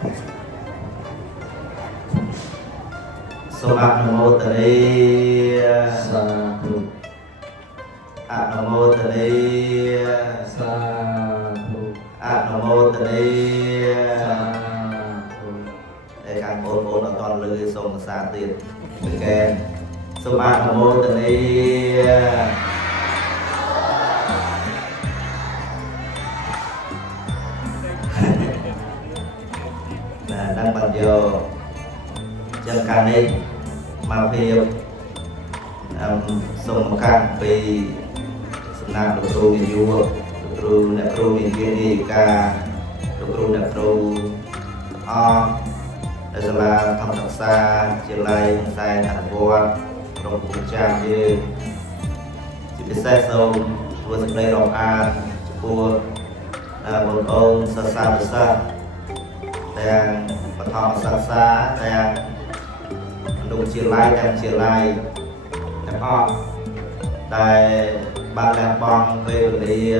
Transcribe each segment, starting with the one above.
សូមអនុមោទនាសាធុអនុមោទនាសាធុអនុមោទនាសាធុតែខាងបងប្អូនអត់ទាន់លឺសូមសាទៀតពីកែសូមអនុមោទនាណាដល់បាត់យកចឹងកាលនេះមកភាពសូមបង្កាត់ពីសំណាក់លោកគ្រូនាយកលោកគ្រូអ្នកគ្រូវិញ្ញាណនាយិកាលោកគ្រូអ្នកគ្រូអនៅសាលាធម្មសិក្សាជាល័យខ្សែអនុវត្តក្រុមគ្រូចាស់យើងជាពិសេសសូមធ្វើសេចក្តីរាប់អានចំពោះបងប្អូនសិស្សានុសិស្សទាំងបឋមសិក្សាទាំងមនុស្សជាឡាយទាំងជាឡាយទាំងអស់ដែលបានលះបង់ពេលវេលារ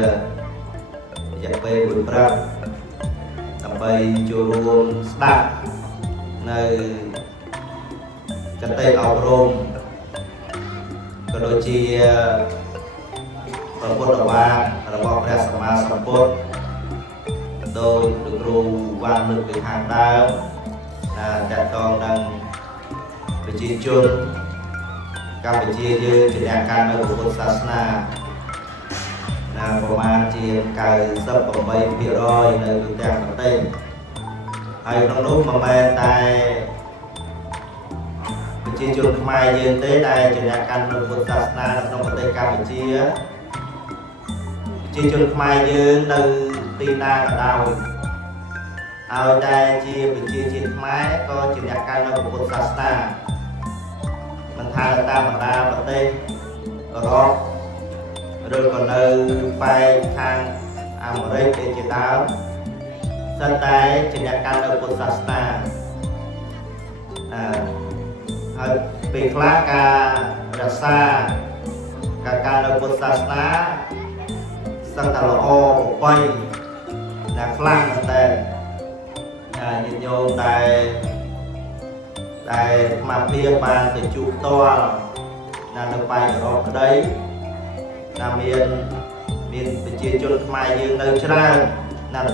យៈពេលមួយព្រឹកដើម្បីចូលរួមស្ដាប់នៅកតេអប់រំក៏ដូចជាព្រះពុទ្ធវាទរបស់ព្រះសម្មាសម្ពុទ្ធដោយលោកគ្រូបានលើកពីខាងដើមតាក់ទងនឹងប្រជាជនកម្ពុជាយើងជាអ្នកកាន់នៅពុទ្ធសាសនាប្រមាណជា98%នៅទូទាំងប្រទេសហើយក្នុងនោះមិនមែនតែប្រជាជនខ្មែរយើងទេដែលជាអ្នកកាន់នៅពុទ្ធសាសនានៅក្នុងប្រទេសកម្ពុជាប្រជាជនខ្មែរយើងនៅទីណាក៏ដោយឲ្យតែជាប្រជាជាតិខ្មែរក៏ជាអ្នកកាន់នៅពុទ្ធសាសនាមិនថាតាមបណ្ដាប្រទេសអឺរ៉ុបឬក៏នៅប៉ែកខាងអាមេរិកជាដើមសិនតែជាអ្នកកាន់នៅពុទ្ធសាសនាហើយពេលខ្លះការរក្សាការកាន់នៅពុទ្ធសាសនាសឹងតែល្អប្រពៃណាស់ខ្លាំងតែញាតិញោមដែលមកពីបានទៅជួបផ្ទាល់នៅប៉ែកអឺរ៉ុបក្តីមានប្រជាជនខ្មែរយើងនៅច្រើន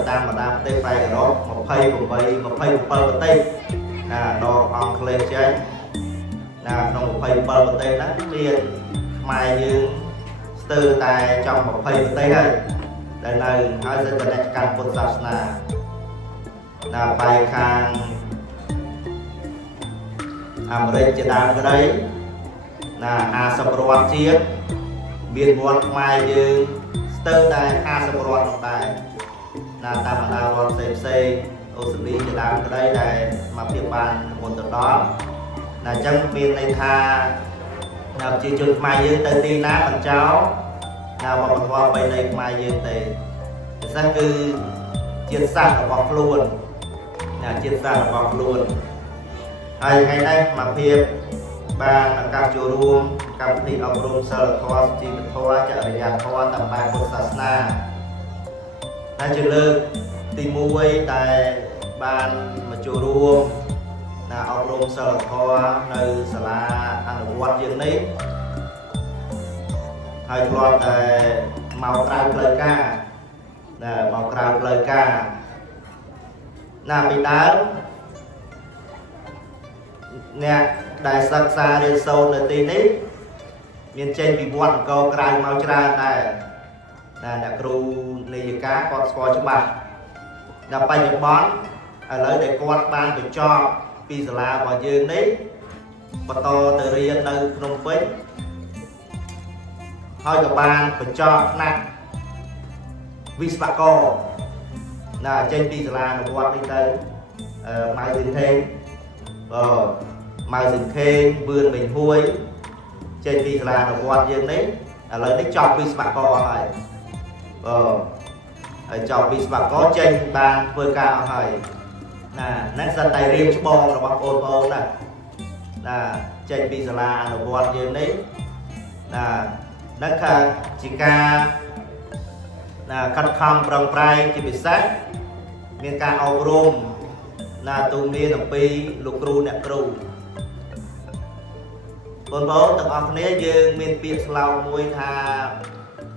តាមបណ្ដាប្រទេសប៉ែកអឺរ៉ុប27ប្រទេសដកអង់គ្លេសចេញក្នុង27ប្រទេសហ្នឹងមានខ្មែរយើងស្ទើរតែចំ20ប្រទេសហើយដែលនៅហើយសិទ្ធិអ្នកកាន់ពុទ្ធសាសនាប៉ែកខាងអាមេរិកជាដើមក្តី50រដ្ឋជាតិមានវត្តខ្មែរយើងស្ទើរតែ50រដ្ឋនោះដែរតាមបណ្ដារដ្ឋផ្សេងអូស្ត្រាលីជាដើមក្តីដែលមកពីបានមុនទៅដល់អញ្ចឹងមានន័យថាប្រជាជនខ្មែរយើងទៅទីណាមិនចោលវប្បធម៌បីនៃខ្មែរយើងទេពិសេសគឺជាតិសាសន៍របស់ខ្លួនជាតិសាសន៍របស់ខ្លួនហើយថ្ងៃនេះមកភាពបានឱកាសចូលរួមកម្មវិធីអប់រំសិលធម៌ជីវធម៌ចរិយាធម៌តាមបែបពុទ្ធសាសនាហើយជាលើកទី1ដែលបានមកចូលរួមអប់រំសិលធម៌នៅសាលាអនុវត្តយើងនេះហើយធ្លាប់តែមកក្រៅផ្លូវការមកក្រៅផ្លូវការពីដើមអ្នកដែលសិក្សារៀនសូត្រនៅទីនេះមានចេញពីវត្តអង្គរក្រៅមកច្រើនដែរអ្នកគ្រូនាយិកាគាត់ស្គាល់ច្បាស់ដល់បច្ចុប្បន្នឥឡូវដែលគាត់បានបញ្ចប់ពីសាលារបស់យើងនេះបន្តទៅរៀននៅភ្នំពេញហើយក៏បានបញ្ចប់ថ្នាក់វិស្វករចេញពីសាលាអនុវត្តនេះទៅម៉ៅស៊ីនថេងម៉ៅស៊ីនខេងវឿនវិញហួយចេញពីសាលាអនុវត្តយើងនេះឥឡូវនេះចប់វិស្វករហើយហើយចប់វិស្វករចេញបានធ្វើការអស់ហើយហ្នឹងសិតតែរៀងច្បងរបស់បងប្អូនចេញពីសាលាអនុវត្តយើងនេះហ្នឹងថាជាការខិតខំប្រឹងប្រែងជាពិសេសមានការអប់រំ là tụi miền ở pi lục cừu nè cừu con bố từng học nế dương miền biển slau mùi thà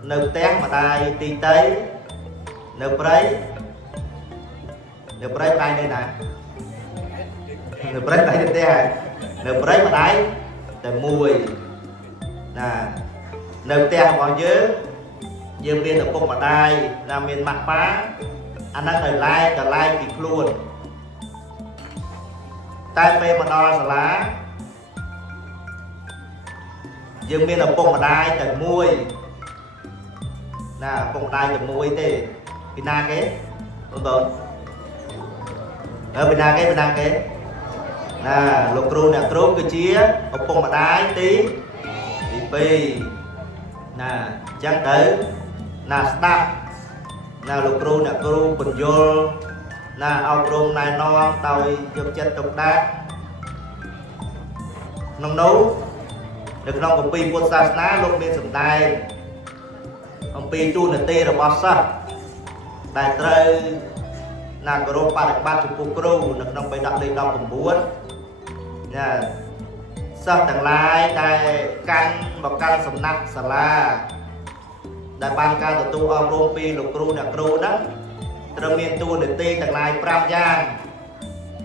nấu tét mà đai tì tấy nấu prey đây nè nấu prey đây đây à nấu prey mà đai từ mùi nè nấu tét bao nhiêu dương miền ở cung mà đai là miền mặt phá anh đang ở lai cả lai bị luôn tai mê mà đo sả lá dương miền ở cung mà đai từ mùi nè cung đai từ mùi thế vì na cái tốt ở bên na cái nè lục cừu nè cừu cái chia ở cung mà đai tí thì pi nè chẳng tới nè start nè lục cừu nè cừu bình vô nè ao rong này non tàu chụp chân chụp đá nông nấu được nông của pi quân sa ná luôn bên sầm đai ông pi chu nè tê rồi bao sa đại trời nè cừu ba chục cừu được nông bay đặt lên đo cùng buôn nè sa tầng lai đại căn một căn sầm nặng sả la đại ban ca từ tu ao rong pi lục cừu nè cừu đó trong miền tu để tê tầng lai pram giang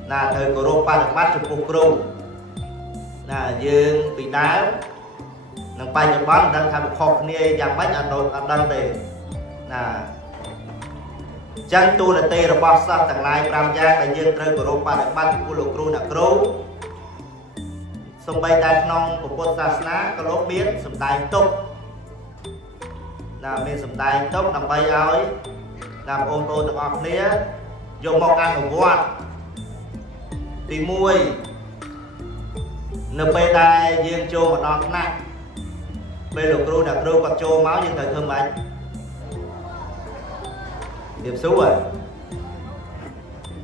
là thời cừu ba chục cừu là dương bị đá nâng bay cho bắn đang tham khóc nia giang bách ăn đang để là chân tu là tê rồi bao sa tầng lai pram giang là dương trời cừu ba chục lục cừu là cừu sông bay đại nông của quân sa ná có lốp biết sầm đại túc là miền sầm đại túc nằm bay áo làm ôm tô được học nia dùng một ăn của quạt thì mùi nợ bê đai dương chô mà đo nặng bê lục cừu nè cừu còn chô máu nhưng thời thơm bánh điểm số rồi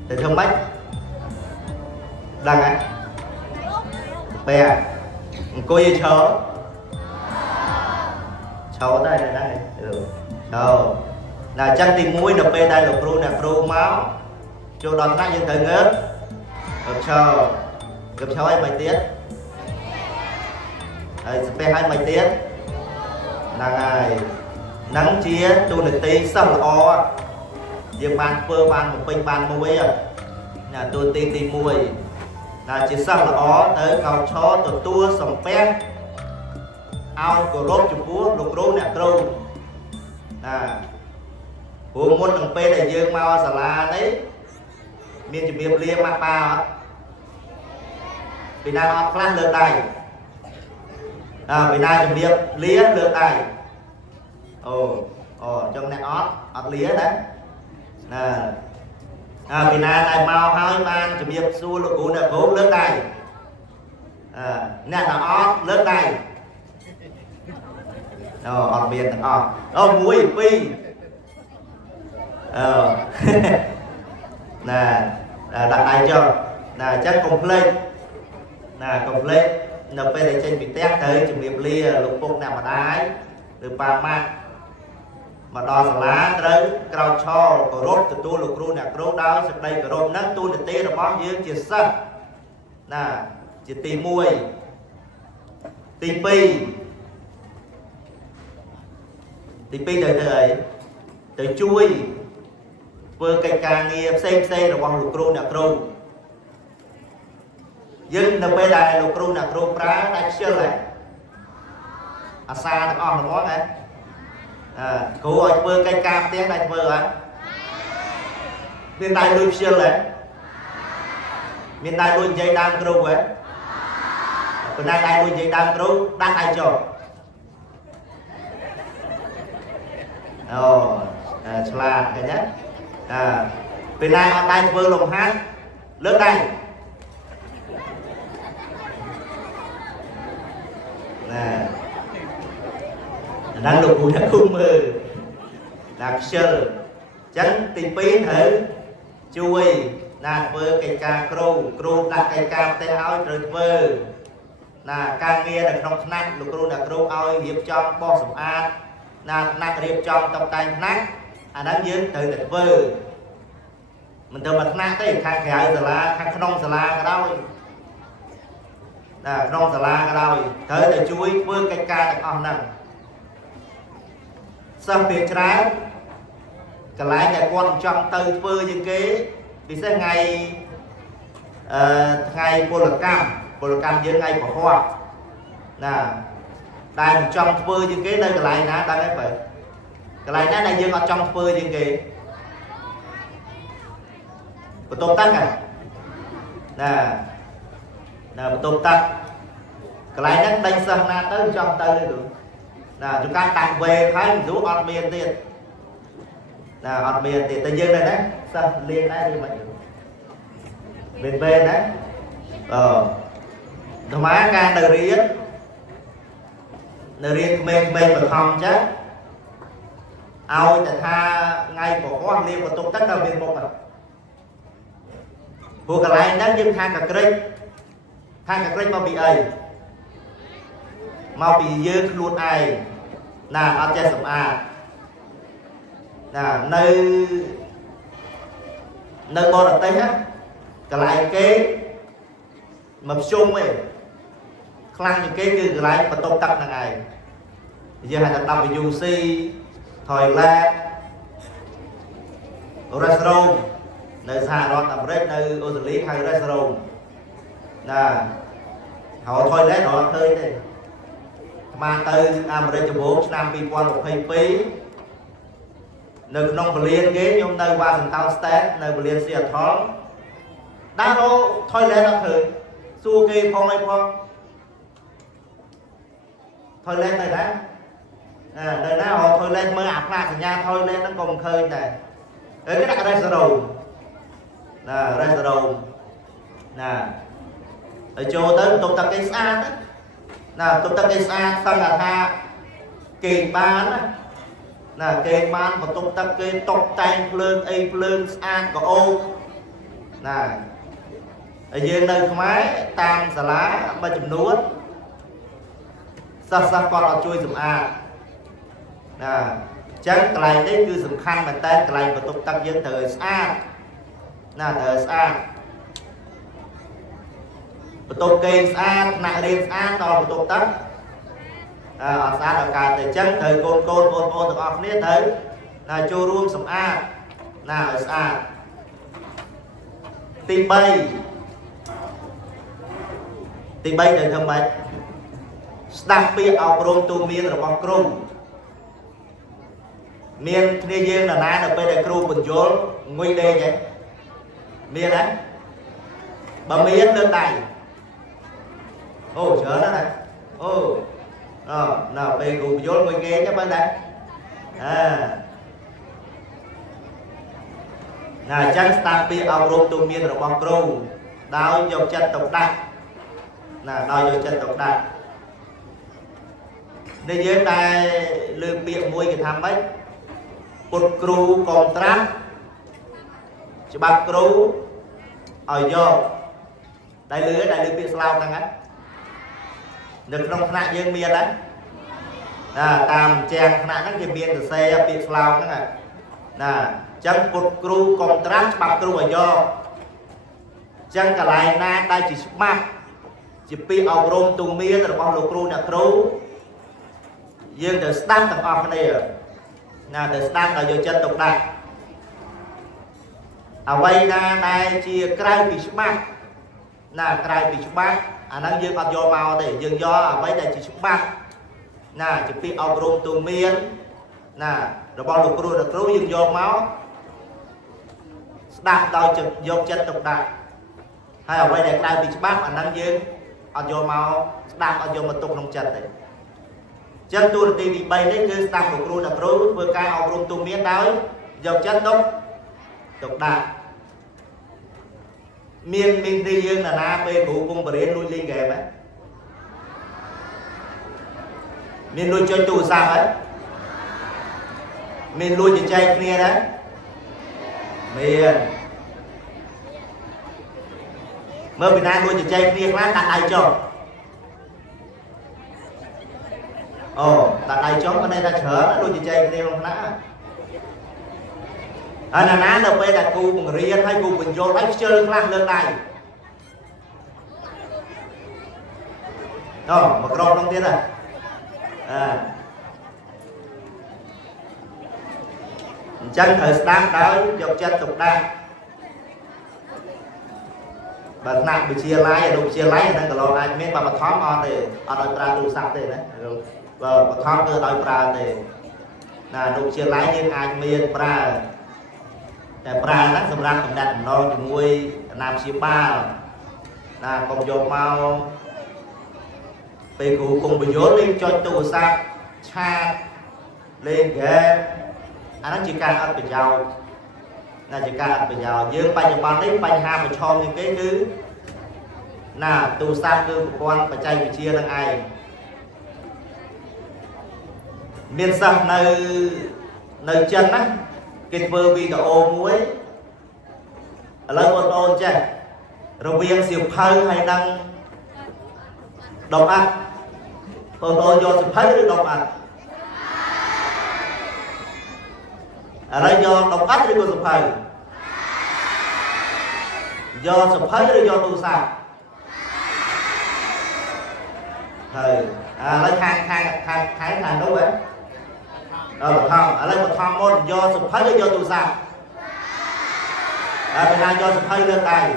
thời thơm bánh đăng á bè cô gì chó ở đây đâu là chân tìm mũi nợ bê đai lục cừu nè cừu máu chô đo nặng nhưng thời ngớt gặp cho em mày tiết hai mày tiết là ngày nắng chia tu được tí sao là o dương ban phơ ban một bên ban mùi à nhà tu tìm mùi là chỉ sao là ó tới cầu cho tụi tua sòng pet ao của lốp chụp búa lục rô nè cừu của một thằng p này dương mau xà la đấy miền chụp miền lia mặt bao vì đang học class lượt này vì đang chụp miền lia lượt này trong này ót lia đấy vì đang này mau hai ban chụp miền xua lục cũ nè cũ lượt này nè là ót lượt này ót miền ót mũi pi nè đặt này cho nè chắc complete nè complete nộp về để trên bị test tới chụp nghiệp lia lục bụng nào mà đái từ ba mặt mà đo sả lá tới cầu cho cổ rốt từ tu lục ru nè cừu đau sập đây cổ rốt nắng tu được tê rồi bó dương chỉ sắc nè chỉ tì mùi tì pi đời tới chui vừa cạnh càng nghiệp xem rồi bằng lục cừu nè cừu dân nộp về đại lục cừu nè cừu prá đại chưa lại xa nó on nó này cô ơi vừa cạnh cam tiếng này vừa á miền đại lui chưa lại miền đại lui dây đam cừu ấy miền đại lui dây đam cừu đang ai cho là cái nhé bên này ở đây vừa lồng hát lớn đây nè đang lục cừu đã khung mơ đặc sơ chấn tìm pí thử chui là vừa cây ca cừu đặt cây ca tay áo rồi vừa là ca nghe được trong nát lục cừu là cừu ao hiệp trong bo sủng an là nát hiệp trong tay nát đang dưới từ được vừa mình từ mặt nát tới khang khải giờ là khang không giờ là cái đâu không giờ là cái đâu tới để chui với cái ca được on nè xong việc trái cái lái nhà con trong tư phơi như kế vì sẽ ngày bồ cam dưới ngày của hoa nè đây trong phơi như kế đây cái lái ná đang ấy phải cái lái ná này dương ở trong phơi như kế một tôm tắc nè một tôm tắc cái lái ná đánh sang na tới trong tay được nè chúng ta tặng về thấy rú ọt miền tiền nè ọt miền thì tự nhiên này đấy sao liên đấy đi mày bên bên đấy thằng má ca đời riết mình mà thòng chứ ao tại tha ngay của con liên của tung tất cả bên một của cái này nó nhưng tha cả kênh mà bị ấy mau bị dơ luôn ai nè ở trên sầm nè nơi bò đặt tay á cái lại cái mập chung ấy khăn những cái lại mà tông tập là ngày giờ hay là tập về UC thời la restaurant nơi xa đó tập rét nơi Australia hay restaurant nè họ thôi đấy họ hơi đây mà từ America cho 4 năm 2022នៅក្នុងពលានគេខ្ញុំនៅ Washington State នៅពលាន Seattle ដាក់រក toilet អត់ឃើញសួរគេផងអីផង toilet នៅណានៅណាហៅ toilet មើលអាផ្លាកសញ្ញា toilet ហ្នឹងក៏មិនឃើញដែរគេដាក់ restaurant ណា restaurant ណាហើយចូលទៅបន្ទប់ទឹកគេស្អាតណាបន្ទប់ទឹកគេស្អាតសឹងថាគេបានណាគេបានបន្ទប់ទឹកគេតុបតែងភ្លើងអីភ្លើងស្អាតក៏អូណាហើយយើងនៅខ្មែរតាមសាលាមួយចំនួនសិស្សគាត់អត់ជួយសម្អាតណាអញ្ចឹងកន្លែងនេះគឺសំខាន់មែនតើកន្លែងបន្ទប់ទឹកយើងត្រូវឲ្យស្អាតណាត្រូវស្អាតបន្ទប់គេស្អាតថ្នាក់រៀនស្អាតដល់បន្ទប់ទឹកអត់ស្អាតដល់កើតតែអញ្ចឹងត្រូវកូនបងប្អូនទាំងអស់គ្នាត្រូវណាចូលរួមសម្អាតណាឲ្យស្អាតទី3ត្រូវធ្វើម៉េចស្ដាប់ពាក្យអប់រំទូមានរបស់គ្រូមានគ្នាយើងនរណាដល់ពេលដែលគ្រូបញ្យល់ងុយដេកហ៎មានទេបើមានលើកដៃអូច្រើនណាស់អូណាពេលគ្រូបញ្យល់ងុយគេចឹងបើដែរណាអញ្ចឹងស្ដាប់ពាក្យអប់រំទូមានរបស់គ្រូដោយយកចិត្តទុកដាក់ណាដោយយកចិត្តទុកដាក់នេះយើងតែលើកពាក្យមួយគេថាម៉េចពុតគ្រូកុំត្រាស់ច្បាប់គ្រូឲ្យយកដែលលើពាក្យស្លោកហ្នឹងណានៅក្នុងថ្នាក់យើងមានដែរតាមជាងថ្នាក់ហ្នឹងគេមានសរសេរពាក្យស្លោកហ្នឹងណាអញ្ចឹងពុតគ្រូកុំត្រាស់ច្បាប់គ្រូឲ្យយកអញ្ចឹងកន្លែងណាដែលជាច្បាប់ជាពាក្យអប់រំទូមានរបស់លោកគ្រូអ្នកគ្រូយើងត្រូវស្ដាប់ទាំងអស់គ្នាណាត្រូវស្ដាប់ដោយយកចិត្តទុកដាក់អ្វីណាដែលជាក្រៅពីច្បាប់ណាក្រៅពីច្បាប់អាហ្នឹងយើងអត់យកមកទេយើងយកអ្វីដែលជាច្បាប់ណាជាពាក្យអប់រំទូមានណារបស់លោកគ្រូអ្នកគ្រូយើងយកមកស្ដាប់ដោយយកចិត្តទុកដាក់ហើយអ្វីដែលក្រៅពីច្បាប់អាហ្នឹងយើងអត់យកមកស្ដាប់អត់យកមកទុកក្នុងចិត្តទេចឹងទូរទស្សន៍ទី3នេះគឺស្ដាប់លោកគ្រូអ្នកគ្រូធ្វើការអប់រំទូមានដោយយកចិត្តទុកដាក់មានទីយើងណាពេលគ្រូពងបរិញ្ញាលួចលេងហ្គេមហ៎មានលួចចុចទូរស័ព្ទហ៎មានលួចចែកគ្នាដែរមានមើលពីណាលួចចែកគ្នាខ្លះដាក់ដៃចុះអូដាក់ដៃចុះមិនន័យថាច្រើនលួចចែកគ្នាក្នុងថ្នាក់ anh ná đâu bây là cô bằng riêng hay cô bình vô lấy chơi lăng lên này rồi mà còn không biết à chân thời đang tới dọc chân tục đang bà nặng bị chia lái đủ chia lái đang còn ai biết bà thoáng on thì ở đây ra đủ sắp thì đấy và bà thoáng cơ đôi ra thì là đủ chia lái nhưng ai miền raแต่ปลานักสำรับผมดันนอนมวยนามชีบ้านะกองโยมเอาไปกูcùngไปโยนเล่นจอยตัวซับชาเล่นเกมอันนั้นจีการอัดเป็นยาวน่าจีการอัดเป็นยาวเยอะไปอย่างบางนี้ไปหาไปชมอย่างเงี้ยคือน่ะตัวซับคืออุปกรณ์ปัจจัยวิเชียทั้งไอเมียนซับในchân á cái vơ video muối lấy con ôn chứ rồi viên siêu phơi hay năng đồng ăn con ôn do siêu phơi được đồng ăn ở đây do đồng ăn được siêu phơi do siêu phơi được do tu sao thầy lấy thang đúng vậy ở đây một thang môn do sụp phơi do tu sao bên này do sụp phơi lên tay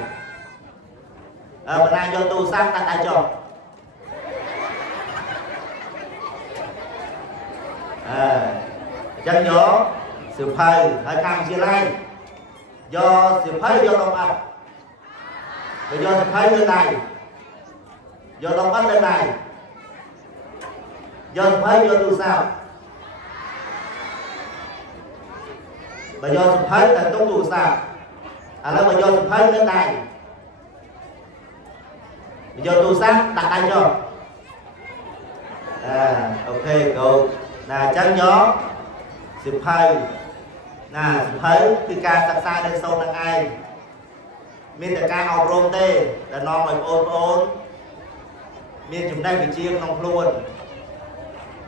bên này do tu sao ta tay cho chân gió sụp phơi ở thang chia lai do sụp phơi do đông ăn do sụp phơi lên tay do đông ăn lên tay do sụp phơi do tu sao và do sụp phơi là tốt tu sao là mà do sụp phơi lên tay do tu sao đặt tay cho ok cậu là chân gió sụp phơi là sụp phơiคือการศึกษาในโซนทางไอมีแต่การอบรมเต้แต่น้องไอ้โอนมีจุดได้ไปเชียงน้องพลวน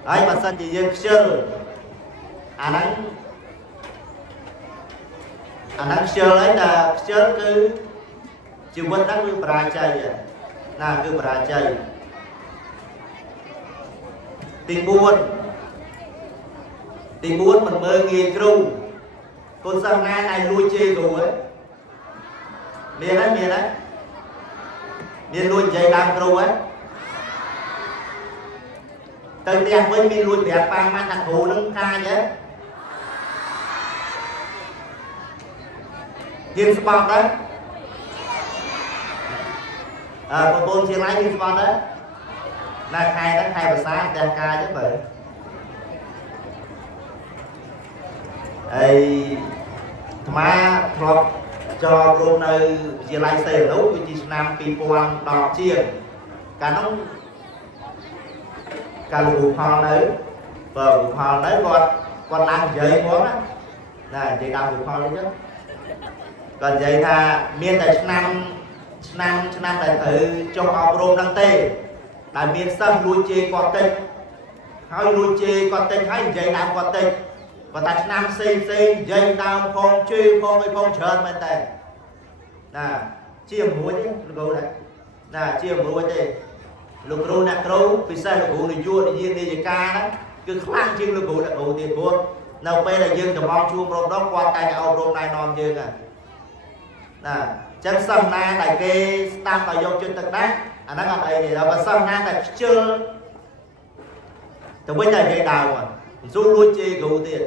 ไอ้มาสั่นจะยืนเชื่ออันนั้นเชื่อเลยแต่เชื่อคือชีวิตนั้นคือปราชัยน่าคือปราชัยtình buồn mình mơ nghiền kêu con sao nay này nuôi chê rồi ấy miền đấy miền nuôi dây làm kêu ấy từ tiền với miền nuôi bẹt pang mang thằng thù nâng ca nhé hiên sport đấy con tôn chia lái hiên sport đấy là khai và sáng tên ca chứ vậy ấy mà thọp cho cô nơi chia lái xe đấu của chị Nam Pi Quang đọc chia cả nó cả lũ hoa đấy và lũ hoa đấy con ăn dây món á là chị đào lũ hoa đấy chứ còn vậy là miền tại năm đại thử cho học rôm đăng tê đại miền sân lui chê con tịch hỏi lui chê con tịch hay dây đào con tịch và tại năm xây dây đào phong chê phong hay phong trơn mà tệ nè chia muối đấy lục đấy nè chia muối đây lục rô nè rô vì sao lục rô này vua này nhiên đi ca đó cứ khăn chiên lục rô là rô tiền vua nào bây là dương cầm bom chuông rôm đó qua tay ông rôm này non dương à chân sâm na tại cái tam tại dòng trên tầng đá nó ngọc đây thì là sâm na tại chưa từ bây giờ dây đào mà rút lui chi gù tiền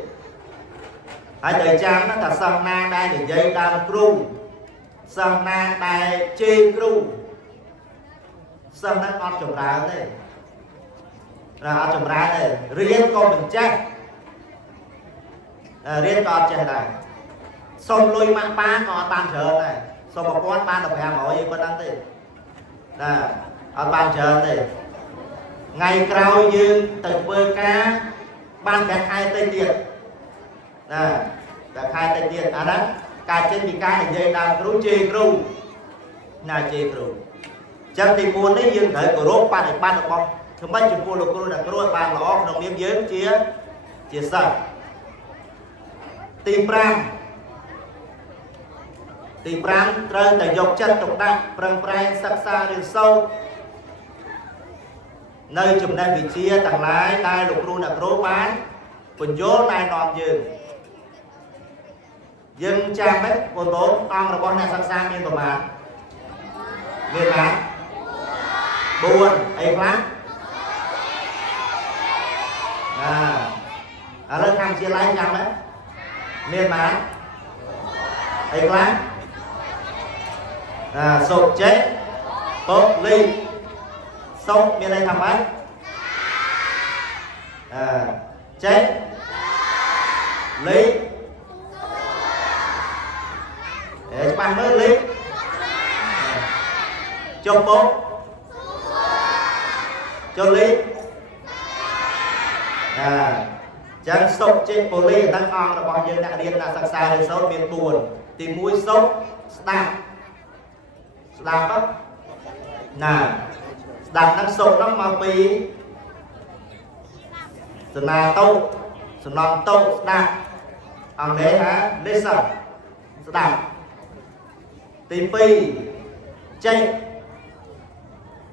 hai đời trang nó là sâm na đây thì dây đào kru sâm na tại chi kru sâm na ọt trồng ra đây là ọt trồng ra đây riêng con mình chắc riêng con chơi này xong lôi mạng ba có bàn chờ này xong một con ban đọc hàng hỏi con đăng tiền nè ở bàn chờ này ngày sau như từ bơ cá ban cả hai tên tiền nè cả hai tên tiền đó cả trên bị cá này dây đang rú chê rú nè chê rú chân thì buồn đấy nhưng đợi của rốt ban được bông không bắt chụp buồn lục là rốt ban lõ đồng niêm giới chia sợ tìm ram ទី5ត្រូវតែយកចិត្តទុកដាក់ប្រឹងប្រែងសិក្សារៀនសូត្រនៅចំណេះវិជ្ជាទាំងឡាយដែលលោកគ្រូអ្នកគ្រូបានបញ្យល់ណែនាំយើងចាំទេបងប្អូនអង្គរបស់អ្នកសិក្សាមានប្រមាណមានបាន4អីខ្លះឥឡូវខាងវិទ្យាល័យចាំទេមានបានអីខ្លះសុខចេះពុកលីសុខមានន័យថាម៉េចចេះលីច្បាស់មើលលីចុះពុកចុះលីចឹងសុខចេះពូលីទាំងអង្គរបស់យើងអ្នករៀនអ្នកសិក្សារៀនសូត្រមាន4ទី1សុខស្ដាប់ហ្នឹងសុខហ្នឹងមកពីសនាតោសំណងតោស្ដាប់អង់គ្លេសថា listen ស្ដាប់ទី2ចេះ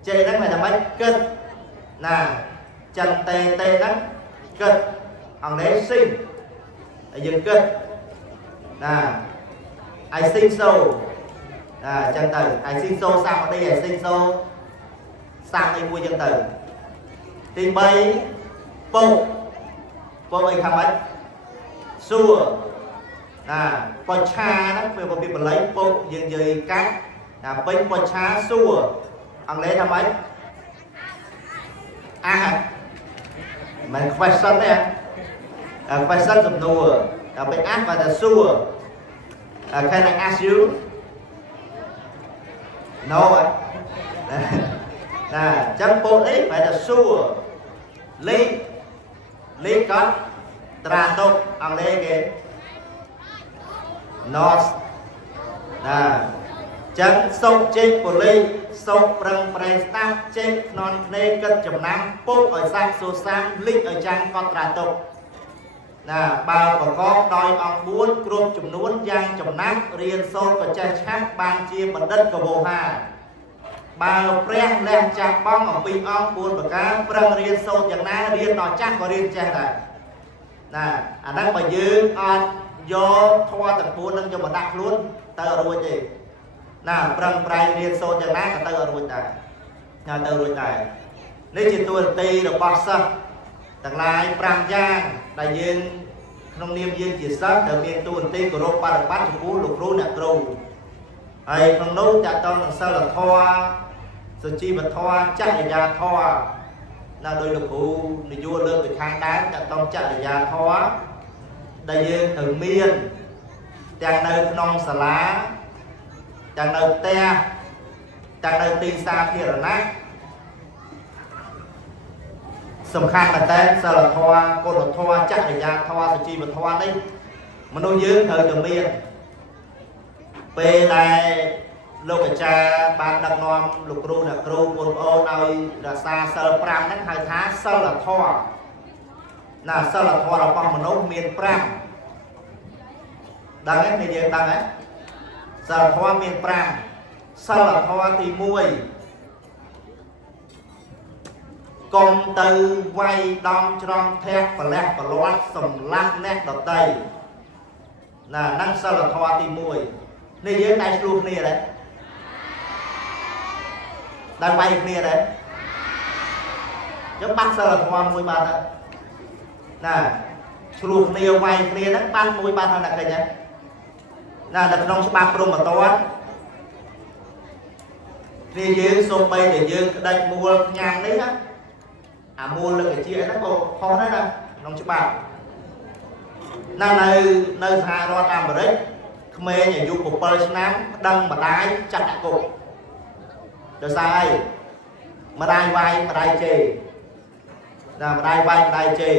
ហ្នឹងហៅថាម៉េចគិតចិនតេហ្នឹងគិតអង់គ្លេស think ហើយយើងគិតI think so ចឹងទៅ I think so សាមគ្គី I think so សាមអីមួយចឹងទៅទី3ពុកអីខាងម៉េចសួរបច្ឆាហ្នឹងវាពីបល័យពុកយើងនិយាយកាត់ពេញបច្ឆាសួរអង់គ្លេសថាម៉េចមិន question ទេquestion សំណួរដល់ពេលអានបើថាសួរ can I ask you no ចឹងពោលអីបែរតែសួរលេខក៏ត្រាទុកអង់គ្លេសគេ not ចឹងសុខចេញពូលីសុខប្រឹងប្រែងស្ដាប់ចេញខ្នន់ភ្នែកគិតចំណាំពុកឲ្យសាច់សួរសាមលិចឲ្យចាំងក៏ត្រាទុកបើប្រកបដោយអង្គ4គ្រប់ចំនួនយ៉ាងចំណាំរៀនសូត្រក៏ចេះឆាប់បានជាបណ្ឌិតកវោហាបើព្រះលះចាស់បងអំពីអង្គ4ប្រការប្រឹងរៀនសូត្រយ៉ាងណារៀនដល់ចាស់ក៏រៀនចេះដែរអាហ្នឹងបើយើងអត់យកធម៌ទាំង4នឹងយកមកដាក់ខ្លួនទៅអត់រួចទេប្រឹងប្រែងរៀនសូត្រយ៉ាងណាក៏ទៅអត់រួចដែរនេះជាតួនាទីរបស់សិស្សទាំងឡាយ5យ៉ាងដែលយើងក្នុងនាមយើងជាសិស្សដែលមានតួនាទីគោរពបប្រតិបត្តិចំពោះលោកគ្រូអ្នកគ្រូហើយក្នុងនោះតើតើនឹងសិលធម៌សុជីវធម៌ចរិយាធម៌ដោយលោកគ្រូនិយាយលើកពីខាងដើមតើតើចរិយាធម៌ដែលយើងត្រូវមានទាំងនៅក្នុងសាលាទាំងនៅផ្ទះទាំងនៅទីសាធារណៈសំខាន់មែនតើសិលធម៌គុណធម៌ចរិយាធម៌សុជីវធម៌នេះមនុស្សយើងត្រូវតែមានពេលដែលលោកអាចារ្យបានដឹកនាំលោកគ្រូអ្នកគ្រូបងប្អូនឲ្យរក្សាសិល5ហ្នឹងហៅថាសិលធម៌សិលធម៌របស់មនុស្សមាន5ដឹងទេនេះយើងដឹងទេសិលធម៌មាន5សិលធម៌ទី1កុំទៅវាយដំច្រំធាក់ប្រលះប្រលាត់សម្លាប់អ្នកដទៃហ្នឹងសិលធម៌ទី1នេះយើងតែឆ្លោះគ្នាដែរដែលវាយគ្នាដែរចឹងបាត់សិលធម៌មួយបាត់ហើយឆ្លោះគ្នាវាយគ្នាហ្នឹងបាត់មួយបាត់ហើយអ្នកឃើញទេនៅក្នុងច្បាប់ព្រហ្មទណ្ឌគ្នាយើងសូម្បីតែយើងក្តិចមូលញ៉ាំនេះអាមូលលក្ខជាហ្នឹងក៏ខុសដែរក្នុងច្បាប់នៅសហរដ្ឋអាមេរិកក្មេងអាយុ7ឆ្នាំប្តឹងម្ដាយចាត់ដាក់គុកដោយសារអីម្ដាយវាយម្ដាយជេរម្ដាយវាយម្ដាយជេរ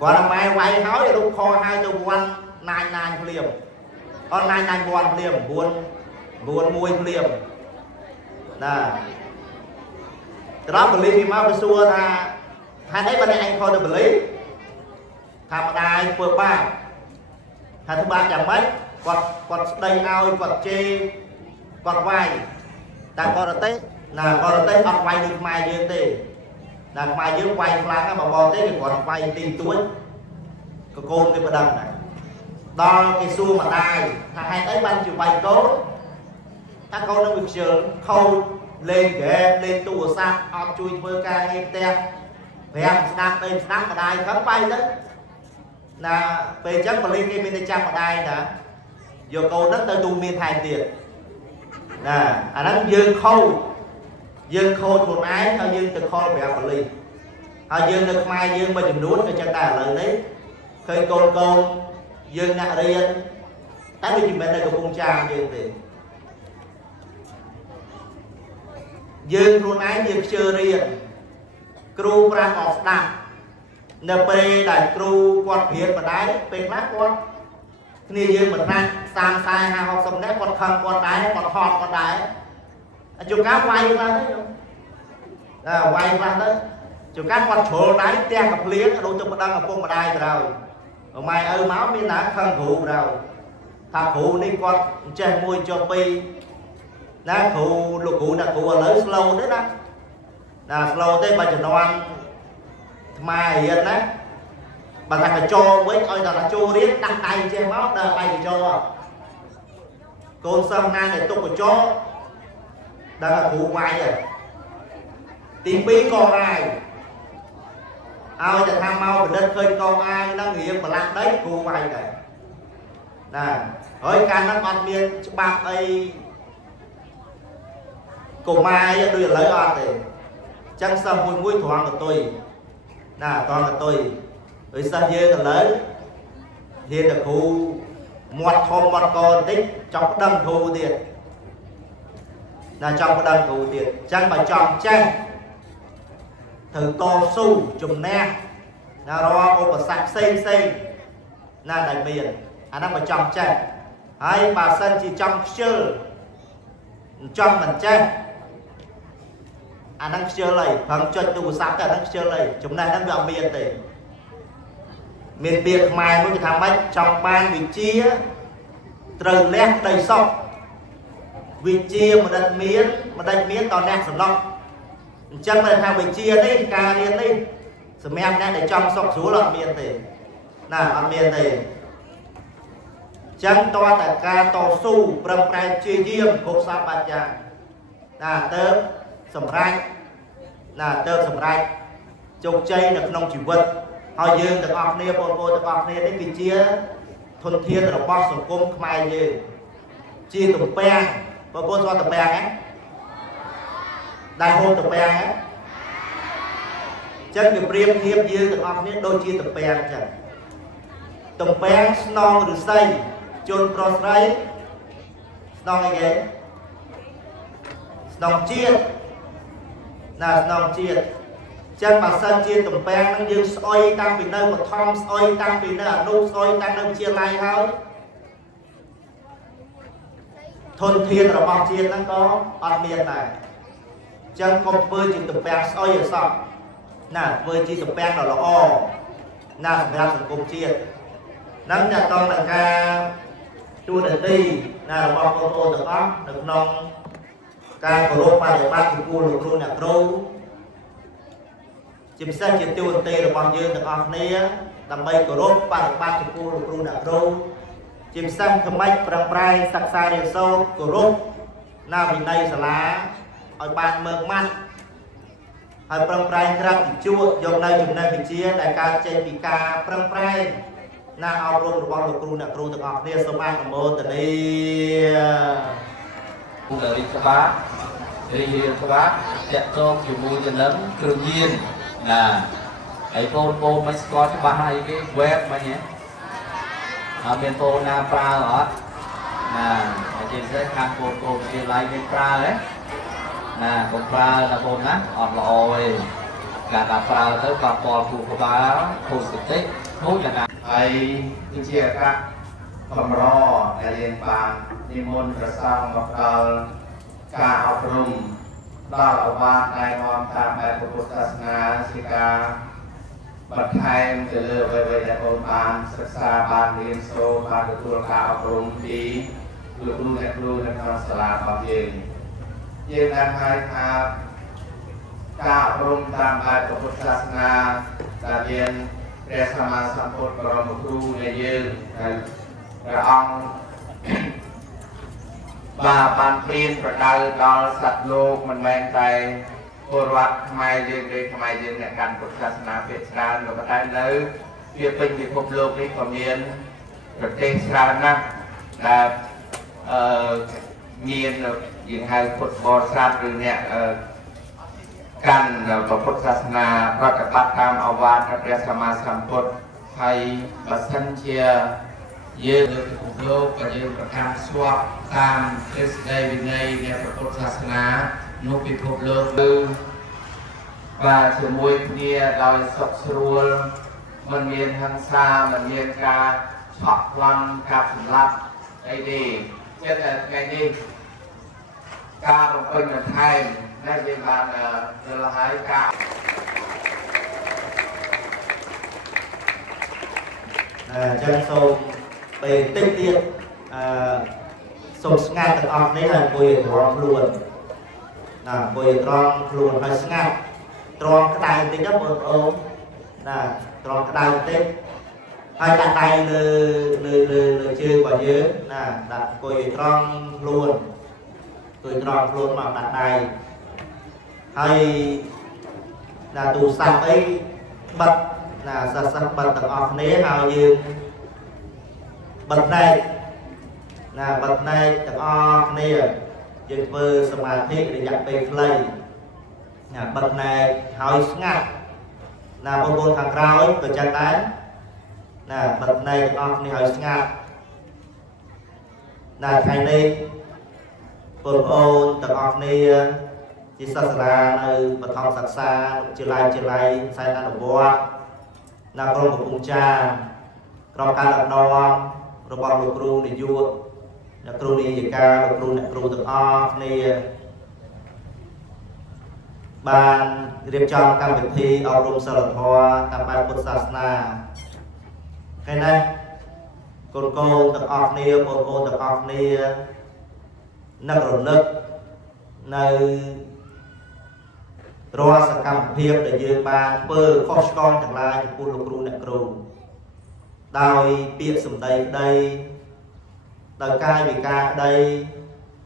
គាត់តែម៉ែវាយហើយរូបខហើយទៅវាន់ណាញភ្លាមអត់ណាញវាន់ភ្លាម9 1ភ្លាមត្រង់បលីពីមកទៅសួរថាហេតុអីបើអ្នកឯងខុសទៅបលីថាម្ដាយធ្វើបាបថាធ្វើបាបយ៉ាងម៉េច គាត់ស្ដីឲ្យគាត់ជេរគាត់វាយតែបរទេសណាបរទេសអត់វាយដូចខ្មែរយើងទេណាខ្មែរយើងវាយខ្លាំងណាស់បរទេសគេគាត់វាយទីទួចក៏កូនគេមិនដឹងដែរដល់គេសួរម្ដាយថាហេតុអីបានជាវាយកូនថាកូននឹងវាខ្ជិលខូចលេងហ្គេមលេងទូរស័ព្ទអត់ជួយធ្វើការងារផ្ទះប្រាប់ស្ដាប់ទៅស្ដាប់ម្ដាយខឹងបាយទៅណាពេលអញ្ចឹងបលីគេមានតែចាំម្ដាយណាយកកូនហ្នឹងទៅទូមានថែមទៀតណាអាហ្នឹងយើងខូចខ្លួនឯងហើយយើងទៅខលប្រាប់បលីហើយយើងនៅខ្មែរយើងមួយចំនួនក៏ចឹងដែរឥឡូវនេះឃើញកូនយើងអ្នករៀនតែវាមិនមែននៅកំពង់ចាមយើងទេយើងខ្លួនឯងយើងខ្ជិលរៀនគ្រូប្រាប់មកស្ដាប់នៅពេលដែលគ្រូគាត់ព្រៀនបណ្ដាយពេលខ្លះគាត់គ្នាយើងមិនណាស់30 40 50នាក់គាត់ខឹងគាត់ដែរគាត់ហត់គាត់ដែរជួនកាលវាយខ្លះទៅវាយខ្លះទៅជួនកាលគាត់ជ្រុលដែរផ្ទះកាភ្លៀងដូចទៅប្តឹងឪពុកម្ដាយទៅហើយម៉ែឪមកមានណាខឹងគ្រូទៅថាគ្រូនេះគាត់ចេះមួយចុះពីរណាគ្រូលោកគ្រូណាគ្រូឥឡូវ slow ទេណាslow ទេបើជំនាន់ថ្មរៀនណាបើថាកញ្ចោវិញឲ្យតែចូលរៀនដាក់ដៃចេះមកដល់ដៃកញ្ចោកូនសិស្សណាដែលទុកកញ្ចោដល់គ្រូវាយទី2ក៏រាយឲ្យតែថាមកបណ្ឌិតឃើញកងអាយហ្នឹងរៀងប្រឡាក់ដីគ្រូវាយដែរណាហើយកាលហ្នឹងអត់មានច្បាប់អីកុមារដូចឥឡូវអត់ទេអញ្ចឹងសិស្សមួយត្រង់កតុយណាត្រង់កតុយដោយសិស្សយើងឥឡូវរៀនតែគ្រូមាត់ធំមាត់កបន្តិចចង់ប្តឹងគ្រូទៀតណាចង់ប្តឹងគ្រូទៀតអញ្ចឹងបើចង់ចេះត្រូវតស៊ូជំនះណារាល់ឧបសគ្គផ្សេងណាដែលមានអាហ្នឹងបើចង់ចេះហើយបើសិនជាចង់ខ្ជិលចង់មិនចេះអាហ្នឹងខ្ជិលហើយប្រឹងចុចទូរស័ព្ទតែអាហ្នឹងខ្ជិលហើយចំណេះហ្នឹងវាអត់មានទេមានពាក្យខ្មែរមួយគេថាម៉េចចង់បានវិជ្ជាត្រូវលះក្តីសុខវិជ្ជាមិនដិតមានតអ្នកសំណុកអញ្ចឹងបើថាវិជ្ជានេះការរៀននេះសម្រាប់អ្នកដែលចង់សុខស្រួលអត់មានទេណាអត់មានទេអញ្ចឹងតើតែការតស៊ូប្រឹងប្រែងព្យាយាមគ្រប់សពបាត់យ៉ាងណាទៅសម្រេចជោគជ័យនៅក្នុងជីវិតហើយយើងទាំងអស់គ្នាបងប្អូនទាំងអស់គ្នានេះគឺជាធនធានរបស់សង្គមខ្មែរយើងជាទំពាំងបងប្អូនស្គាល់ទំពាំងហ៎ដែលហូបទំពាំងហ៎ចឹងគេប្រៀបធៀបយើងទាំងអស់គ្នាដូចជាទំពាំងចឹងទំពាំងស្នងឫស្សីជនប្រុសស្រីស្នងអីគេស្នងជាតិណាស្នងជាតិចឹងបើសិនជាទំពាំងហ្នឹងយើងស្អុយតាំងពីនៅបឋមស្អុយតាំងពីនៅអនុស្អុយតាំងនៅវិទ្យាល័យហើយធនធានរបស់ជាតិហ្នឹងក៏អត់មានដែរចឹងកុំធ្វើជាទំពាំងស្អុយឲ្យសោះណាធ្វើជាទំពាំងដ៏ល្អណាសម្រាប់សង្គមជាតិហ្នឹងតើតនឹងការជួននាទីណារបស់បងប្អូនទាំងអស់នៅក្នុងការគោរពបដិបត្តិចំពោះលោកគ្រូអ្នកគ្រូជាពិសេសជាតួនាទីរបស់យើងទាំងអស់គ្នាដើម្បីគោរពបដិបត្តិចំពោះលោកគ្រូអ្នកគ្រូជាពិសេសក្បាច់ប្រឹងប្រែងសិក្សារៀនសូត្រគោរពនៅវិន័យសាលាឲ្យបានមើងម៉ាត់ហើយប្រឹងប្រែងក្រាបជួរយកនៅចំណេះវិជ្ជាដែលកើតចេញពីការប្រឹងប្រែងណាអប់រំរបស់លោកគ្រូអ្នកគ្រូទាំងអស់គ្នាសូមអនុមោទនាគុំរីកច្បាស់រីកច្បាស់តាក់ទងជាមួយទៅនឹងគ្រឿងញៀនណាហើយបងប្អូនមិនស្គាល់ច្បាស់អីគេ web មកញ៉េអត់មានបងណាប្រើអត់ណាហើយជាពិសេសខាងបងប្អូនជាឡាយមានប្រើហ៎ណាកុំប្រើណាបងណាអត់ល្អទេការដាក់ប្រើទៅបាត់បលគូក្បាលខូចសតិខូចយ៉ាងណាហើយគឺជាអាកាសបំរដែលយើងបាននិមន្តព្រះសង្ឃមកដល់ការអប់រំដល់អាវាសដែលនាំតាមបែបពុទ្ធសាសនាជាការ บัดไทยจะเลือกไปแต่คนบานศึกษาบานเรียนโซบานตัวข่าวอบรมดีลูกครูและครูในคณะสลาบางเย็นเย็นนั้นให้ครับก้าวรมตามแบบพระพุทธศาสนาแต่เรียนเรียนสมาสัมพุทธบรมครูในยืนพระองค์บาปานเปลี่ยนประการดอลสัตว์โลกมันแมนใจโบราณทำไมยืนเลยทำไมยืนในการพุทธศาสนาเปลี่ยนการเราก็ได้เลยเพื่อเป็นพิภพโลกนี้ความเย็นประเทศสานะแต่เมียนอย่างไรพุทธบริษัทหรือเนี่ยกันพระพุทธศาสนาปฏิบัติตามอาวาสพระสัมมาสัมพุทธให้บัสสันเชียยืนพิภพโลกก็ยืนประการสวบตามเทศใดวินัยในพระพุทธศาสนานุพิภพโลกคือว่าสมุยเนี่ยโดยสกสรุลมันมีทังซามันมีการช็อกลันการสำลับไอ้ดีเช่นไงนี่การลงเป็นในไทยได้เป็นการเดินหายการจังส่งไปติดเตียนส่งงานต่างๆนี้ให้คุยรองล้วนคุยรองล้วนให้งานตรองกระดาษติดยับบนโอ๊ตตรองกระดาษติดให้กระดาษเลยชื่อกว่าเยอะดักคุยตรองล้วนคุยตรองล้วนมาดักใดให้ตูสับไอ้บัดสับบัดต่างๆนี้เอายืนบัดในบัดในต่างๆนี้ยืนเพื่อสมาธิระยะไปไกลบัดในหอยงัดบางคนทางเราก็จะได้บัดในต่างๆนี้หอยงัดใครนี้คนโอนต่างๆนี้จิตศาสนาในปฐมศึกษาจิไลใส่ตาหนุบัวกรมกุญจากรมการดักนอมระบบลูกครูในยุคนักครูในยิการลูกครูนักครูต่างๆในบานเรียบจองการวิธีเอารมสลัดทอตามแบบพุทธศาสนาแค่นั้นคนโกงต่างๆนี้คนโกงต่างๆนี้นักรบลึกในรอสกรรมเพียบแต่ยืนบานเปิดข้อสกอนจากลายจากปูลูกครูนักครูโดยเปียกสมใดใดโดยกายวิการใด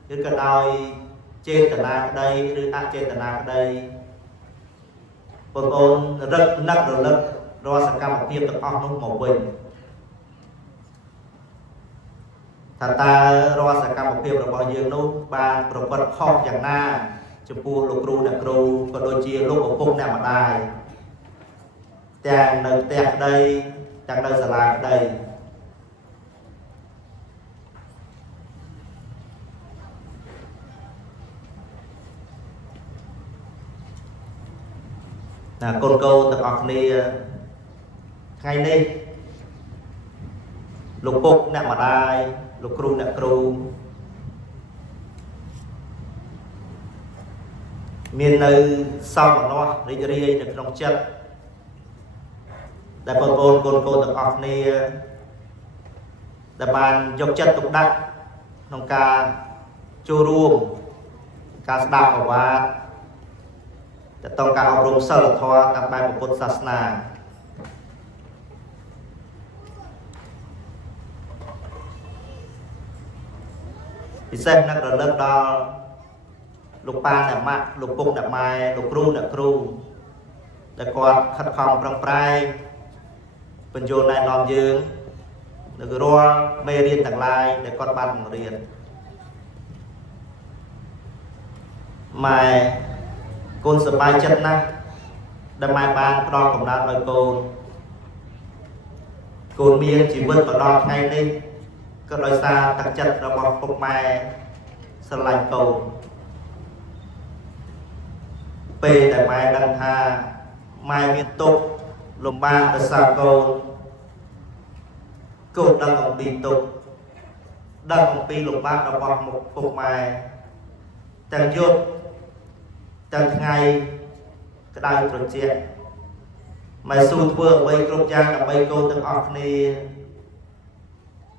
หรือก็โดยเจตนาใดหรืออเจตนาใดบางคนรักนักระลึกรอสกรรมเพียบต่างๆนุ่มหมกบินถ้าตารอสกรรมเพียบระบายยืนนุ่มบานประวัติข้ออย่างหน้าจะปูลูกครูนักครูก็โดยเชียร์ลูกของพวกนั้นมาได้แต่ในแต่ใดจากในสลากใดคนโกต่างๆนี้ไงนี่ลูกปุ๊กนักมาได้ลูกครูนักครูมีในซองของnóรีในក្នុងចិត្តដែលបងប្អូនកូនទាំងអស់គ្នាដែលបានយកចិត្តទុកដាក់ក្នុងការចូលរួមការស្ដាប់អាវាទទៅតាមការអប់រំសិលធម៌តាមបែបពុទ្ធសាសនាពិសេសនឹករលឹកដល់លោកប៉ាអ្នកម៉ាក់លោកពុកអ្នកម៉ែលោកគ្រូអ្នកគ្រូដែលគាត់ខិតខំប្រឹងប្រែងបញ្ចូលណែនាំយើងនៅរាល់មេរៀនទាំងឡាយដែលគាត់បានបង្រៀនម៉ែកូនសប្បាយចិត្តណាស់ដែលម៉ែបានផ្ដល់កំណត់ឲ្យកូនមានជីវិតទៅដល់ថ្ងៃនេះក៏ដោយសារទឹកចិត្តរបស់ពុកម៉ែស្រឡាញ់កូនពេលដែលម៉ែដឹងថាម៉ែមានទុក្ខលំបាកដោយសារកូនដឹងអំពីទុក្ខដឹងអំពីលំបាករបស់ពុកម៉ែទាំងយប់ទាំងថ្ងៃក្តៅត្រជាក់ Mày xu thưa bay công trang là bay cô từng ọc nì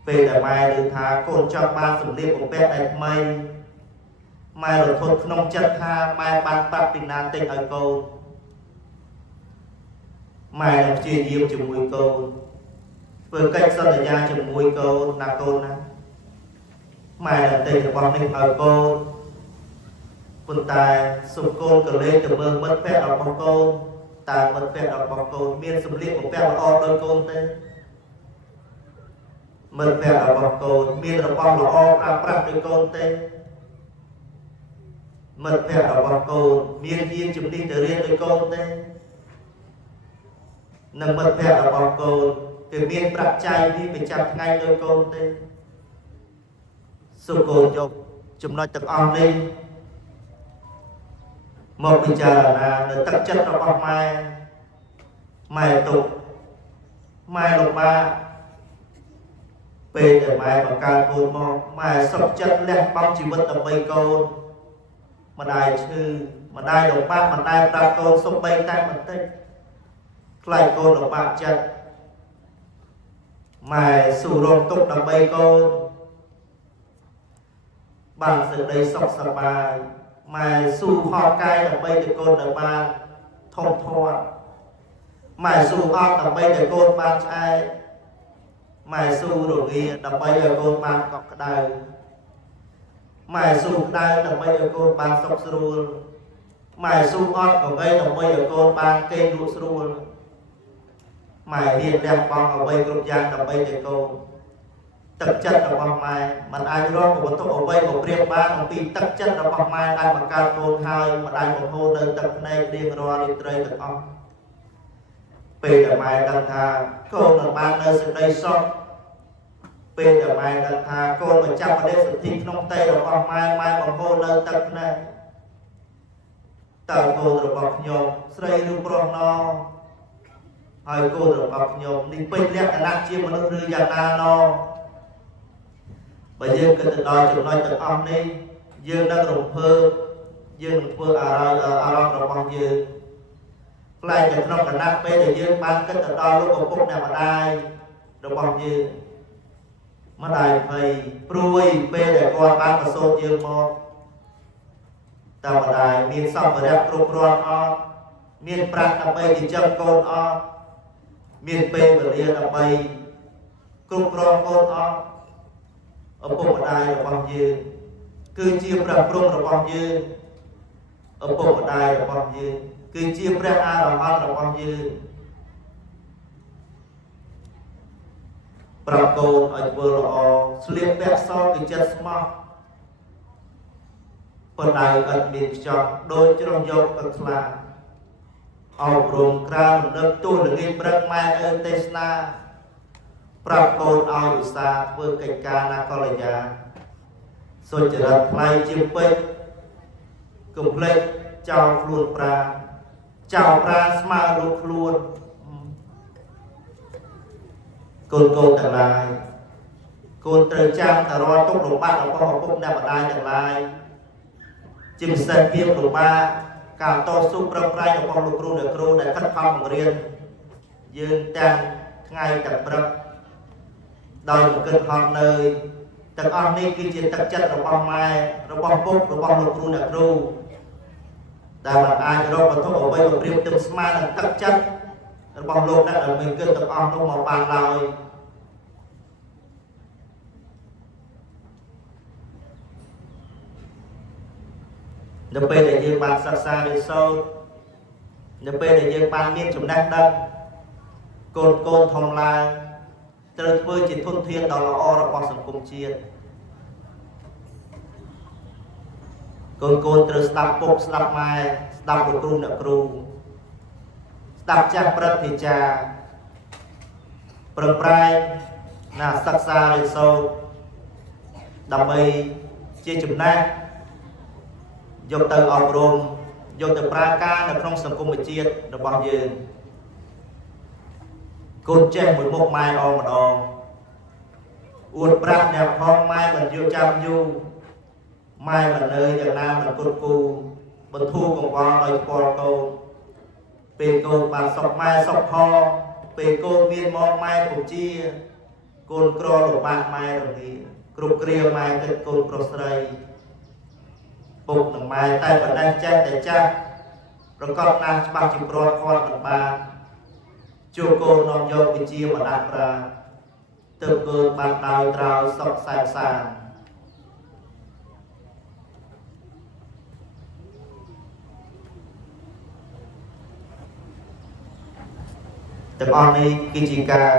về để mày được thả côn cho ba sủng liên của bé đẹp mây mày được thôn nông chất tha mày ban bạc bình an tinh ở cô mày làm chia diêm chùm mùi cô vừa cách sân ở nhà chùm mùi cô là cô nè mày làm tình được bóng ninh ở cô quân tài sụp cô cờ lên từ mương mất phép ở bóng cô ta mất phép ở bóng cô miên sủng liên của bé ở đôi cô tên mất phép ở bóng cô miên ở bóng là prap đôi cô tên mất phép ở bóng cô miên viên chùm đi từ riêng đôi cô tên nâng mất phép ở bóng cô từ miên prap chay đi phải chặt ngay đôi cô tên sụp cô chụp chùm nói tập ong đi một bây giờ là được tất chất nó bọc mai tục mai lục ba về để mai bằng cao côn một mai sọc chất lẹ bóng chỉ vật tập bay côn mà đài chư mà đài lục ba mà đài đa côn sọc bay tay mà tích lại côn lục ba chất mai sù rộn tục tập bay côn bằng sự đầy sọc sập bài mày su ho cay là bay được côn được ba thông thoa mày su ho là bay được côn ba trai mày su rồi ghi là bay được côn ba cọc cái đời mày su đây là bay được côn ba sọc sưu mày su ho còn gây là bay được côn ba cây lúa sưu mày hiền đẹp bóng ở bay group giang là bay được côn tất chất là bóng mai mình ai đó của tôi ở đây một riêng ba một tí tất chất là bóng mai ai mà cao tôn hai mà ai một hôn đơn tập này riêng rồi đi trời được ông về là mai đăng thà cô là ban nơi sự đây xong về là mai đăng thà cô mà chăm vào đây sự thi nông tây là bóng mai một hôn đơn tập này tờ cô là bóng nhộn xây lưu bóng nó hỏi cô là bóng nhộn đi bên lẽ là nát chiếm mà nó rư giả na nó bây giờ cái từ đó chúng nói từ ông đi dương đang rụng phơ dương phơ à rồi bằng dương lại chúng nó cần năng bây giờ dương ban cái từ đó lúc một phút nào mà đai rồi bằng dương mà đai phải pruy bây để qua ban và xôn dương một tao mà đai miền sông và đẹp rụng ròn o miền prang là bây thì châm côn o miền bê và liên là bây rụng ròn côn o ở bộ đài là bằng dư cứ chia bạc rung là bằng dư ở bộ đài là bằng dư cứ chia bạc a là bằng dư bạc côn ở vừa là slip bạc so cái chất smart phần đài ở miền trong đôi trong dâu cực là ở rung cran nước tôi là game bạc mai ở Tesla Prap côn ao xa vương cảnh ca na có lời nhà rồi trở lại play chim pê cùng play chào luôn chào smile luôn côn trở lại côn trời trang thả roi tốc độ bạn là có cũng đang ở đây trở lại chim sân viêm độ ba cả to sung prap rai là con lục ru để khắc phong một riêng dương trang ngay tập prap đòi một cơn hòn nơi tầng on đi kia trên tầng chất rồi bong mai rồi bong bốc rồi bong lục ru nè ru đã làm ai rồi còn thuốc ở bây giờ riêng từng smart là tầng chất rồi bong lục đã ở mình cơn tầng on lúc màu bàn lòi nếu bên để dương bàn xa xa đi sâu nếu bên để dương bàn miên chúng đang đâm côn thông lai trời với chỉ thôn thiên đó là o là quan sản công chiên côn trời stop bốc stop mai stop của cru nè cru stop cha prật thì cha prật prai là sắc xa lên sâu đầm bay chia chụp nát dùng từ ở rôm dùng từ praka là không sản công chiên là bao nhiêu côn chết một mai o một o uột bạc đẹp phong mai mình vô chăm du mai mình nơi Việt Nam mình côn cu mình thu còn qua đôi qua câu ពេលកូនបានសុខម៉ែសុខផងពេលកូនមានមកម៉ែពុជាកូនក្រលំបាកម៉ែរងាគ្រប់គ្រាម៉ែគិតកូនប្រុសស្រីពុកនិងម៉ែតែបណ្ដេញចេះតែចាស់ប្រកបណាស់ច្បាស់ជាប្រត់គាត់មិនបានជួកូននាំយកវិជាបណ្ដាប្រាទើបកូនបានដោយត្រោយសុខសែនសានទាំងអស់នេះគឺជាការ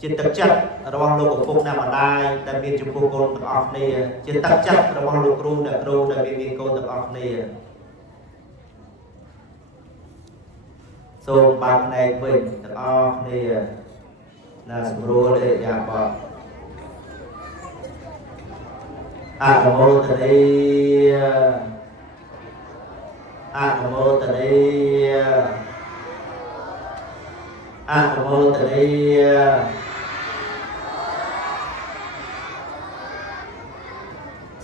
ជាទឹកចិត្តរបស់លោកឪពុកអ្នកម្ដាយដែលមានចំពោះកូនទាំងអស់គ្នាជាទឹកចិត្តរបស់លោកគ្រូអ្នកគ្រូដែលមានកូនទាំងអស់គ្នាសូមបើកភ្នែកវិញទាំងអស់គ្នាណាសម្រួលអេយ៉ាបអនុមោទនីអនុមោទនីអនុមោទនី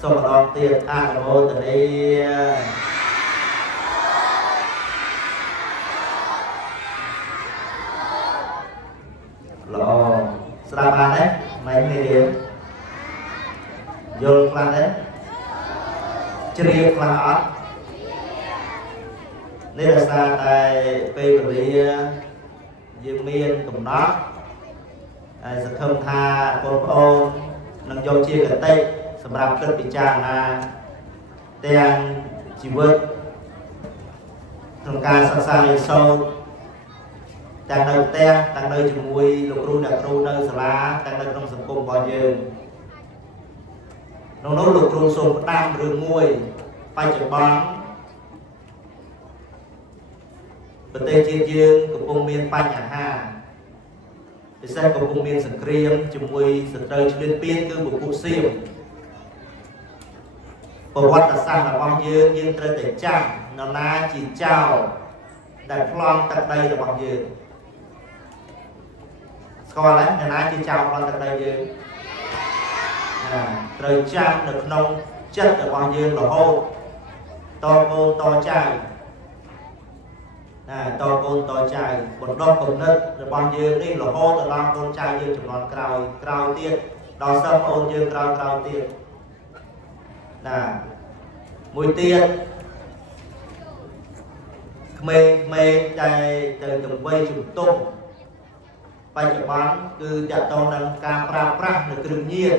សូមម្ដងទៀតអនុមោទនីល្អស្ដាប់បានទេម៉ែនេះរៀនយល់ខ្លះទេជ្រាបខ្លះអត់នេះដោយសារតែពេលវេលាយើងមានកំណត់ហើយសង្ឃឹមថាបងប្អូននឹងយកជាកតិសម្រាប់គិតពិចារណាទាំងជីវិតក្នុងការសិក្សារៀនសូត្រទាំងនៅផ្ទះទាំងនៅជាមួយលោកគ្រូអ្នកគ្រូនៅសាលាទាំងនៅក្នុងសង្គមរបស់យើងក្នុងនោះលោកគ្រូសូមផ្ដាំរឿងមួយបច្ចុប្បន្នប្រទេសជាតិយើងកំពុងមានបញ្ហាពិសេសកំពុងមានសង្គ្រាមជាមួយសត្រូវឈ្លានពានគឺពពុះសៀមប្រវត្តិសាស្ត្ររបស់យើងត្រូវតែចាំនរណាជាចៅដែលប្លន់ទឹកដីរបស់យើងស្គាល់ទេនរណាជាចៅប្លន់ទឹកដីយើងត្រូវចាំនៅក្នុងចិត្តរបស់យើងរហូតតកូនតចៅតកូនតចៅបណ្ដុះគំនិតរបស់យើងនេះរហូតដល់កូនចៅយើងចំនួនក្រោយទៀតដល់សិស្សប្អូនយើងក្រោយទៀតមួយទៀតក្មេងៗដែលទៅជំវ័យជំទង់បច្ចុប្បន្នគឺតាក់ទងនឹងការប្រើប្រាស់នៅគ្រឿងញៀន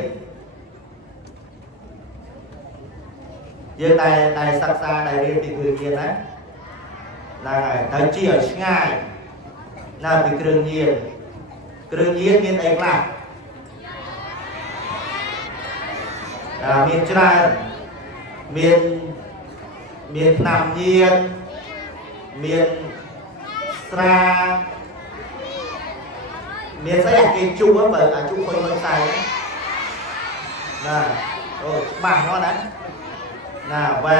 យើងដែលសិក្សាដែលរៀនពីគ្រឿងញៀនណាហ្នឹងហើយត្រូវជាឲ្យឆ្ងាយណាពីគ្រឿងញៀនមានអីខ្លះមានច្រើនមានថ្នាំញៀនមានស្រាមានស្អីអាគេជូបើអាជូហុយមិនស្អីណាអូច្បាស់ហ្នឹងណាវ៉ែ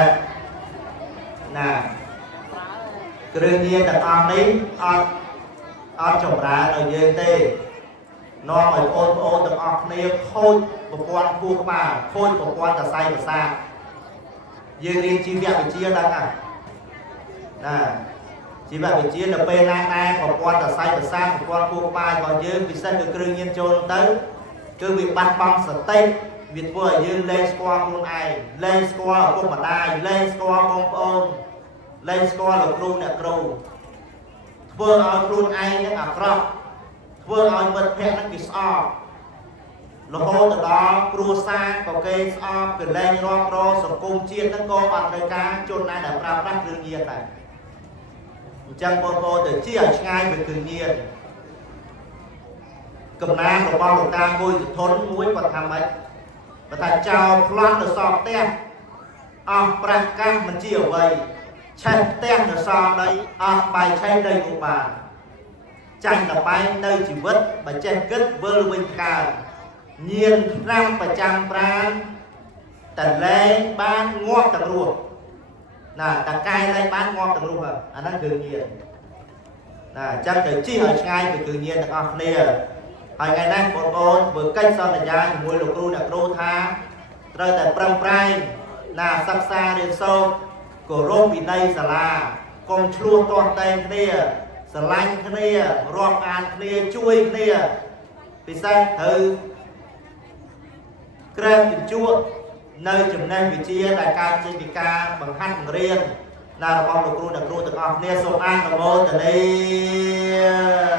ណាគ្រឿងញៀនទាំងអស់នេះអត់ចម្រើនដល់យើងទេនាំឲ្យបងប្អូនទាំងអស់គ្នាខូចប្រព័ន្ធខួរក្បាលខូចប្រព័ន្ធសរសៃប្រសាទយើងរៀនជីវវិទ្យាដឹងណាជីវវិទ្យានៅពេលណាដែរប្រព័ន្ធសរសៃប្រសាទប្រព័ន្ធខួរក្បាលរបស់យើងពិសេសគឺគ្រឿងញៀនចូលទៅគឺវាបាត់បង់សតិវាធ្វើឲ្យយើងលែងស្គាល់ខ្លួនឯងលែងស្គាល់ឪពុកម្ដាយលែងស្គាល់បងប្អូនលែងស្គាល់លោកគ្រូអ្នកគ្រូធ្វើឲ្យខ្លួនឯងនឹងអាក្រក់ធ្វើឲ្យមិត្តភក្តិនឹងគេស្អប់រហូតដល់គ្រួសារក៏គេស្អប់គេលែងរាប់រសង្គមជាតិនឹងក៏អត់ត្រូវការជនណាដែលប្រើប្រាស់គ្រឿងញៀនដែរអញ្ចឹងបងប្អូនទៅជាឲ្យឆ្ងាយពីគ្រឿងញៀនកំណាងរបស់លោកតាមួយសុធនមួយគាត់ថាម៉េចគាត់ថាចោលប្លន់ទៅសពផ្ទះអស់ប្រះកាសមិនជាអ្វីឆេះផ្ទះនៅសល់ដីអស់បាយឆេះដីក៏បានចាញ់តបែងនៅជីវិតបើចេះគិតវិលវិញកើតញៀនថ្នាំប្រចាំប្រាណតែលែងបានងាប់ទាំងរស់ណាតកាយលែងបានងាប់ទាំងរស់អាហ្នឹងគឺញៀនណាអញ្ចឹងទៅជិះឲ្យឆ្ងាយពីគឺញៀនទាំងអស់គ្នាហើយថ្ងៃនេះបងប្អូនធ្វើកិច្ចសន្យាជាមួយលោកគ្រូអ្នកគ្រូថាត្រូវតែប្រឹងប្រែងណាសិក្សារៀនសូត្រគោរពវិន័យសាលាគ កុំឆ្លោះទាស់តែងគ្នាស្រឡាញ់គ្នារាប់អានគ្នាជួយគ្នាពិសេសត្រូវក្រែមជញ្ជក់នៅចំណេះវិជ្ជាដែលកើតចេញពីការបង្ហាត់បង្រៀនរបស់លោកគ្រូអ្នកគ្រូទាំងអស់គ្នាសូមអនុមោទនា